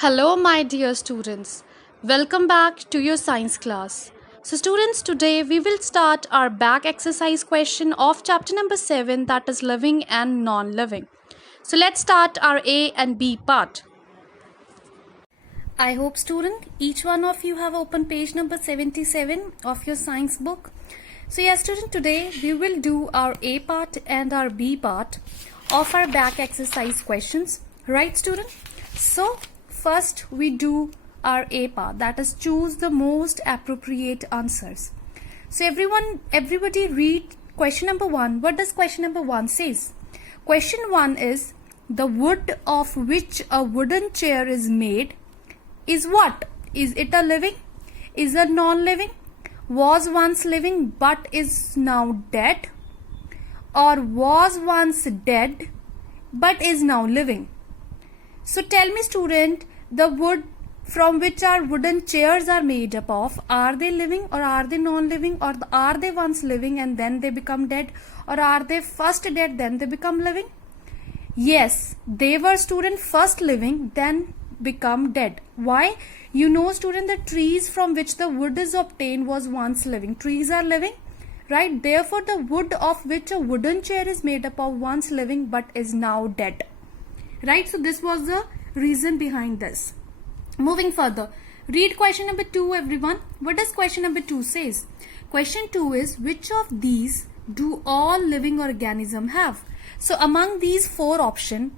Hello, my dear students. Welcome back to your science class. So, students, today we will start our back exercise question of chapter number 7, that is living and non living. So, let's start our A and B part. I hope, student, each one of you have opened page number 77 of your science book. So, yes, student, today we will do our A part and our B part of our back exercise questions. Right, student? So, first we do our A part, that is choose the most appropriate answers. So, everybody read question number 1. What does question number 1 says? Question 1 is the wood of which a wooden chair is made is what? Is it a living? Is it non-living? Was once living but is now dead? Or was once dead but is now living? So tell me, student, the wood from which our wooden chairs are made up of, are they living or are they non-living, or are they once living and then they become dead, or are they first dead then they become living? Yes, they were, student, first living then become dead. Why? You know, student, the trees from which the wood is obtained was once living. Trees are living, right? Therefore, the wood of which a wooden chair is made up of once living but is now dead. Right? So this was the reason behind this. Moving further, read question number 2, everyone. What does question number 2 says? Question 2 is which of these do all living organisms have? So among these 4 options,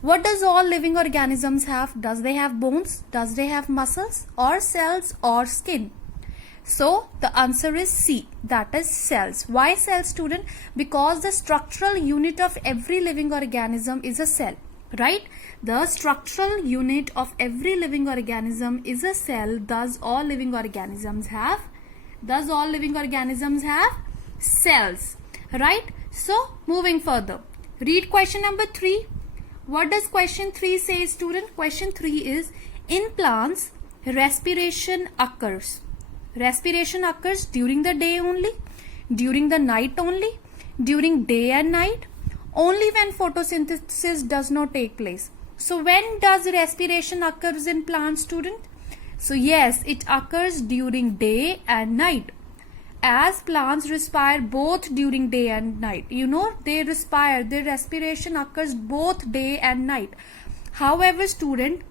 what does all living organisms have? Does they have bones? Does they have muscles or cells or skin? So the answer is C, that is cells. Why cells, student? Because the structural unit of every living organism is a cell, right? The structural unit of every living organism is a cell. Does all living organisms have? Does all living organisms have cells, right? So moving further, read question number 3. What does question 3 say, student? Question 3 is in plants respiration occurs. Respiration occurs during the day only, during the night only, during day and night, only when photosynthesis does not take place. So when does respiration occurs in plants, student? So yes, it occurs during day and night. As plants respire both during day and night. You know, they respire, their respiration occurs both day and night. However, student,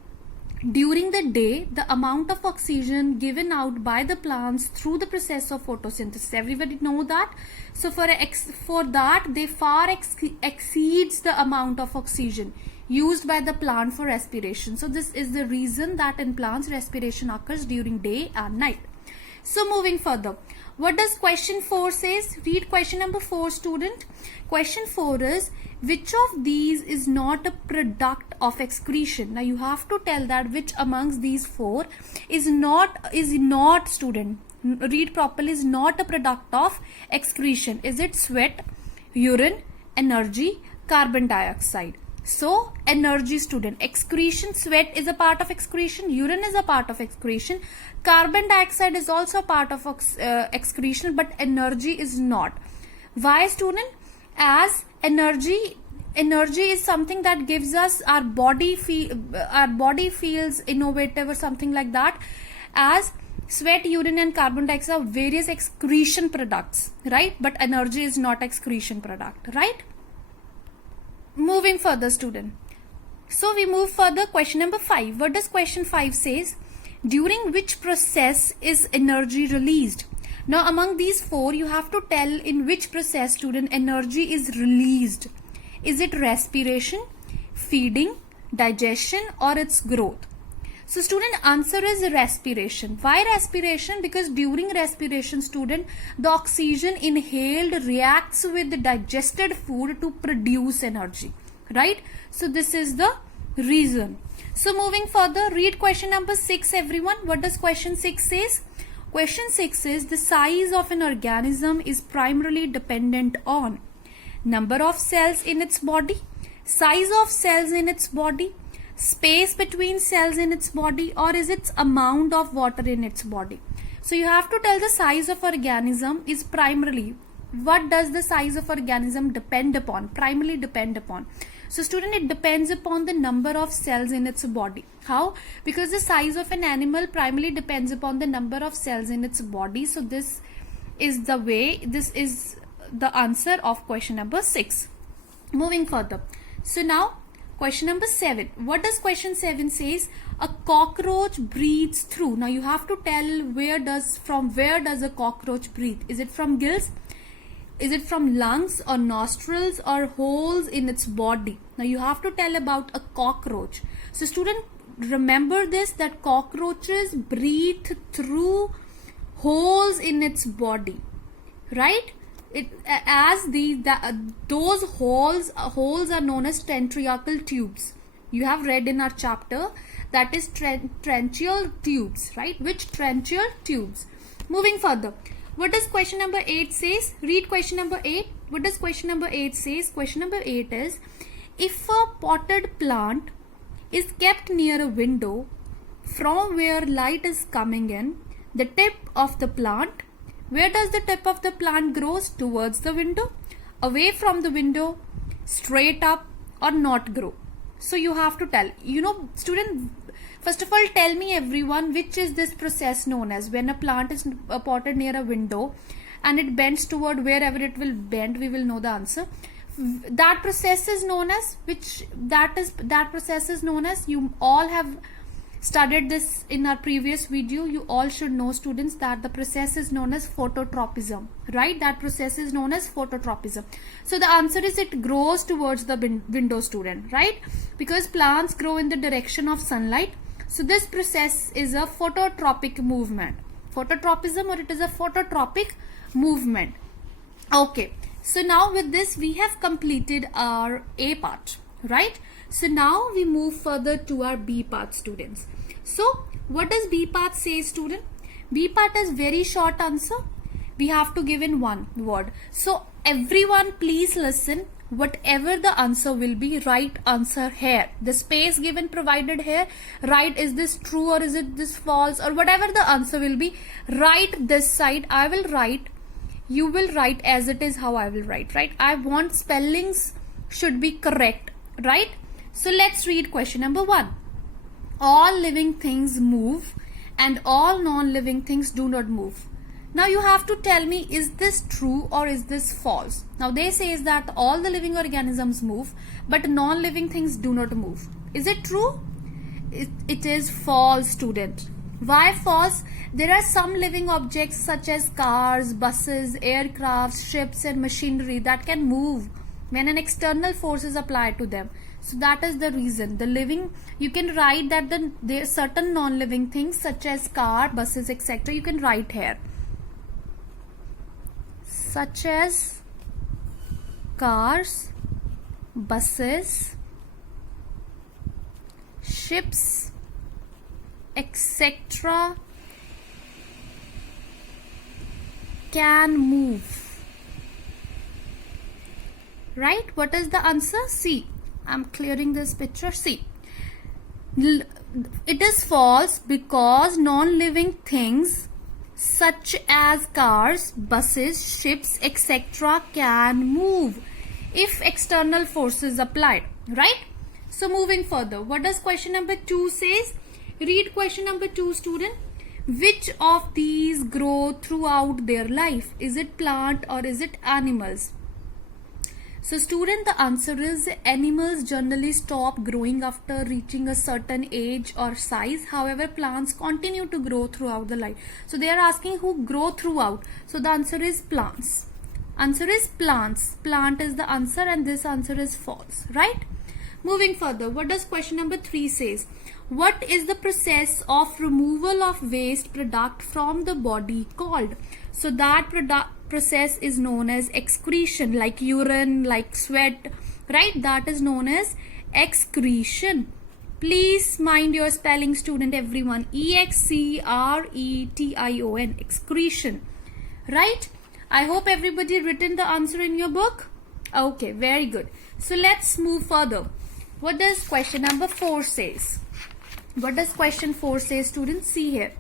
during the day, the amount of oxygen given out by the plants through the process of photosynthesis, everybody know that. So for that, they far exceeds the amount of oxygen used by the plant for respiration. So this is the reason that in plants respiration occurs during day and night. So moving further, what does question 4 says? Read question number 4, student. Question 4 is which of these is not a product of excretion? Now you have to tell that which amongst these 4 is not, student. Read properly, is not a product of excretion. Is it sweat, urine, energy, carbon dioxide? So energy, student. Excretion, sweat is a part of excretion, urine is a part of excretion, carbon dioxide is also a part of excretion, but energy is not. Why, student? As energy is something that gives us our body feels innovative or something like that. As sweat, urine and carbon dioxide are various excretion products, right? But energy is not excretion product, right? Moving further, student. So we move further, question number 5. What does question 5 says? During which process is energy released? Now among these 4, you have to tell in which process, student, energy is released. Is it respiration, feeding, digestion, or its growth? So student, answer is respiration. Why respiration? Because during respiration, student, the oxygen inhaled reacts with the digested food to produce energy, right? So this is the reason. So moving further, read question number 6, everyone. What does question 6 says? Question 6 is the size of an organism is primarily dependent on number of cells in its body, size of cells in its body, space between cells in its body, or is its amount of water in its body. So you have to tell the size of organism is primarily what does the size of organism depend upon? Primarily depend upon. So student, it depends upon the number of cells in its body. How? Because the size of an animal primarily depends upon the number of cells in its body. So this is the way, this is the answer of question number 6. Moving further. So now question number 7. What does question 7 says? A cockroach breathes through. Now you have to tell from where does a cockroach breathe? Is it from gills? Is it from lungs or nostrils or holes in its body? Now you have to tell about a cockroach. So student, remember this, that cockroaches breathe through holes in its body, right? Those holes are known as tentriacal tubes. You have read in our chapter, that is trenchial tubes, right? Which trenchial tubes? Moving further. What does question number 8 says? Read question number 8. What does question number 8 says? Question number 8 is, if a potted plant is kept near a window from where light is coming in, the tip of the plant, where does the tip of the plant grows? Towards the window, away from the window, straight up, or not grow? So you have to tell. Student, first of all, tell me everyone, which is this process known as? When a plant is potted near a window and it bends toward wherever it will bend, we will know the answer. That process is known as you all have studied this in our previous video. You all should know, students, that the process is known as phototropism, right? That process is known as phototropism. So the answer is it grows towards the window, student, right? Because plants grow in the direction of sunlight. So this process is a phototropic movement. Phototropism, or it is a phototropic movement. Okay. So now with this we have completed our A part, right? So now we move further to our B part, students. So what does B part say, student? B part is very short answer. We have to give in one word. So everyone please listen. Whatever the answer will be, write answer here. The space given provided here, write is this true or is it this false, or whatever the answer will be, write this side. I will write, you will write as it is how I will write, right? I want spellings should be correct, right? So let's read question number 1. All living things move and all non-living things do not move. Now you have to tell me, is this true or is this false? Now they say is that all the living organisms move but non-living things do not move. Is it true? It is false, student. Why false? There are some living objects such as cars, buses, aircrafts, ships and machinery that can move when an external force is applied to them. So that is the reason. The living, you can write that there are certain non-living things such as car, buses, etc. You can write here. Such as cars, buses, ships, etc. can move. Right? What is the answer? C. I'm clearing this picture. C. It is false because non-living things such as cars, buses, ships, etc. can move if external forces applied, right? So moving further, what does question number 2 says? Read question number 2, student. Which of these grow throughout their life? Is it plant or is it animals? So student, the answer is animals generally stop growing after reaching a certain age or size. However, plants continue to grow throughout the life. So they are asking who grow throughout. So the answer is plants. Answer is plants. Plant is the answer and this answer is false, right? Moving further, what does question number 3 says? What is the process of removal of waste product from the body called? So that process is known as excretion, like urine, like sweat, right? That is known as excretion. Please mind your spelling, student, everyone. E-X-C-R-E-T-I-O-N, excretion, right? I hope everybody written the answer in your book. Okay, very good. So let's move further. What does question number 4 says? What does question 4 say, students? See here.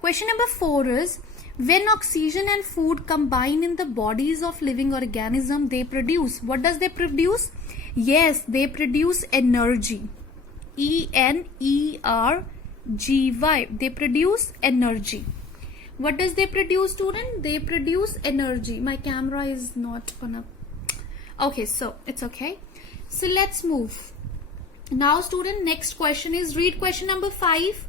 Question number 4 is, When oxygen and food combine in the bodies of living organism, they produce. What does they produce? Yes, they produce energy. E-N-E-R-G-Y. They produce energy. What does they produce, student? They produce energy. My camera is not gonna... Okay, so it's okay. So let's move. Now, student, next question is, read question number 5.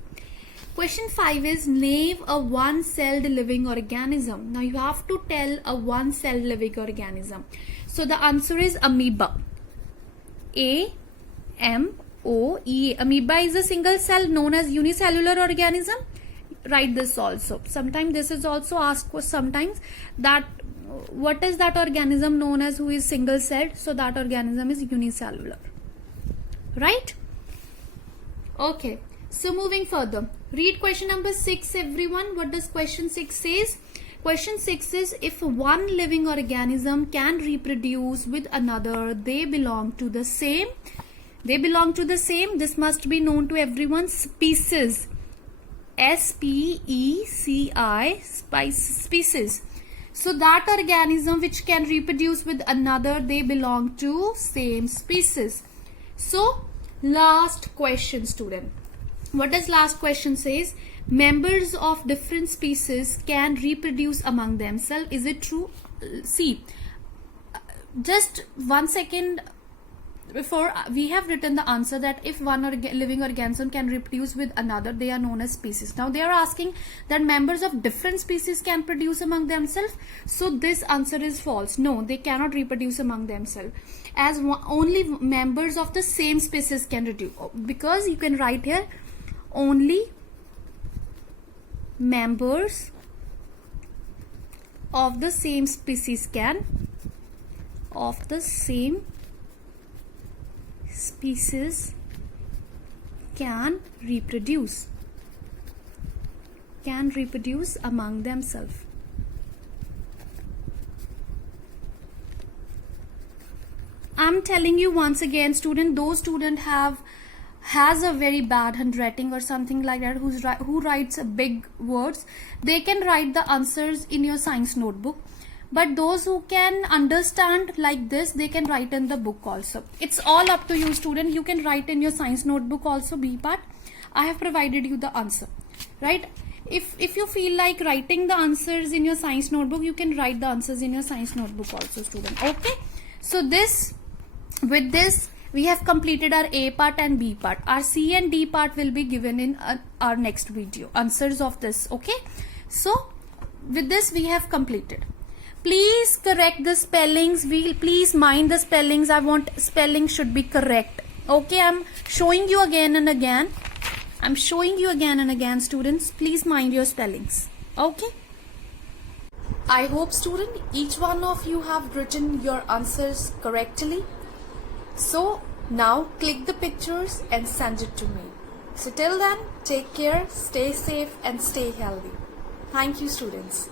Question 5 is, name a one-celled living organism. Now you have to tell a one-celled living organism. So the answer is amoeba. A-M-O-E. Amoeba is a single cell known as unicellular organism. Write this also. Sometimes this is also asked sometimes that what is that organism known as who is single celled? So that organism is unicellular. Right? Okay. So moving further, read question number 6, everyone. What does question 6 says? Question 6 is, if one living organism can reproduce with another, they belong to the same. They belong to the same. This must be known to everyone. Species. S-P-E-C-I. Species. So that organism which can reproduce with another, they belong to same species. So last question, student. What does last question says? Members of different species can reproduce among themselves. Is it true? See, just 1 second before we have written the answer that if one living organism can reproduce with another, they are known as species. Now they are asking that members of different species can produce among themselves. So this answer is false. No, they cannot reproduce among themselves. As only members of the same species can reproduce. Because you can write here, only members of the same species can reproduce among themselves. I'm telling you once again, student, those student has a very bad handwriting or something like that, who writes big words, they can write the answers in your science notebook. But those who can understand like this, they can write in the book also. It's all up to you, student. You can write in your science notebook also, B part. I have provided you the answer, right? If you feel like writing the answers in your science notebook, you can write the answers in your science notebook also, student. Okay? So with this, we have completed our A part and B part. Our C and D part will be given in our next video. Answers of this, okay? So, with this, we have completed. Please correct the spellings. Please mind the spellings. I want spelling should be correct. Okay, I'm showing you again and again. Students. Please mind your spellings. Okay? I hope, student, each one of you have written your answers correctly. So now click the pictures and send it to me. So till then, take care, stay safe and stay healthy. Thank you, students.